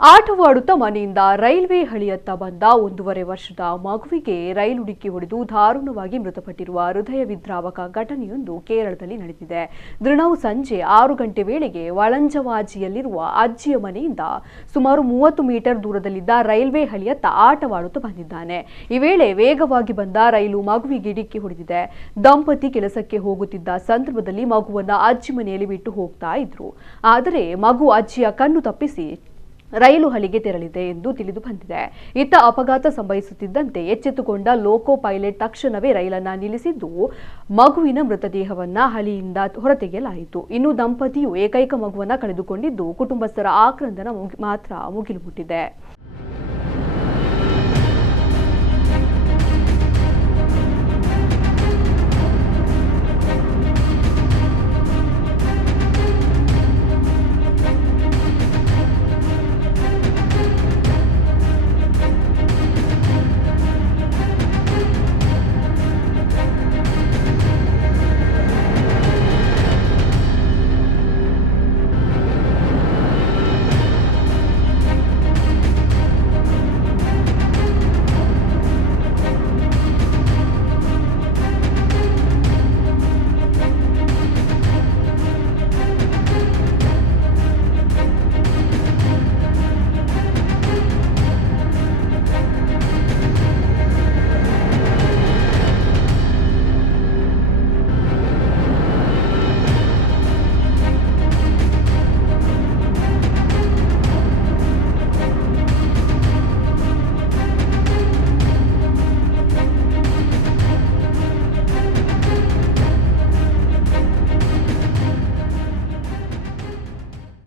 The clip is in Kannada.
ಆಟವಾಡುತ್ತಾ ಮನೆಯಿಂದ ರೈಲ್ವೆ ಹಳಿಯತ್ತ ಬಂದ 1.5 ವರ್ಷದ ಮಗುವಿಗೆ ರೈಲು ಡಿಕ್ಕಿ ಹೊಡೆದು ದಾರುಣವಾಗಿ ಮೃತಪಟ್ಟಿರುವ ಹೃದಯ ವಿದ್ರಾವಕ ಘಟನೆಯೊಂದು ಕೇರಳದಲ್ಲಿ ನಡೆದಿದೆ. ದಿನವೂ ಸಂಜೆ 6 ಗಂಟೆ ವೇಳೆಗೆ ವಳಂಜವಾಜಿಯಲ್ಲಿರುವ ಅಜ್ಜಿಯ ಮನೆಯಿಂದ ಸುಮಾರು 30 ಮೀಟರ್ ದೂರದಲ್ಲಿದ್ದ ರೈಲ್ವೆ ಹಳಿಯತ್ತ ಆಟವಾಡುತ್ತಾ ಬಂದಿದ್ದಾನೆ. ಈ ವೇಳೆ ವೇಗವಾಗಿ ಬಂದ ರೈಲು ಮಗುವಿಗೆ ಡಿಕ್ಕಿ ಹೊಡೆದಿದೆ. ದಂಪತಿ ಕೆಲಸಕ್ಕೆ ಹೋಗುತ್ತಿದ್ದ ಸಂದರ್ಭದಲ್ಲಿ ಮಗುವನ್ನ ಅಜ್ಜಿ ಮನೆಯಲ್ಲಿ ಬಿಟ್ಟು ಹೋಗ್ತಾ ಇದ್ರು. ಆದರೆ ಮಗು ಅಜ್ಜಿಯ ಕಣ್ಣು ತಪ್ಪಿಸಿ ರೈಲು ಹಳಿಗೆ ತೆರಳಿದೆ ಎಂದು ತಿಳಿದು ಬಂದಿದೆ. ಇತ್ತ ಅಪಘಾತ ಸಂಭವಿಸುತ್ತಿದ್ದಂತೆ ಎಚ್ಚೆತ್ತುಕೊಂಡ ಲೋಕೋ ಪೈಲಟ್ ತಕ್ಷಣವೇ ರೈಲನ್ನ ನಿಲ್ಲಿಸಿದ್ದು ಮಗುವಿನ ಮೃತದೇಹವನ್ನ ಹಳಿಯಿಂದ ಹೊರತೆಗೆಯಲಾಯಿತು. ಇನ್ನು ದಂಪತಿಯು ಏಕೈಕ ಮಗುವನ್ನ ಕಳೆದುಕೊಂಡಿದ್ದು ಕುಟುಂಬಸ್ಥರ ಆಕ್ರಂದನ ಮಾತ್ರ ಮುಗಿಲು ಮುಟ್ಟಿದೆ.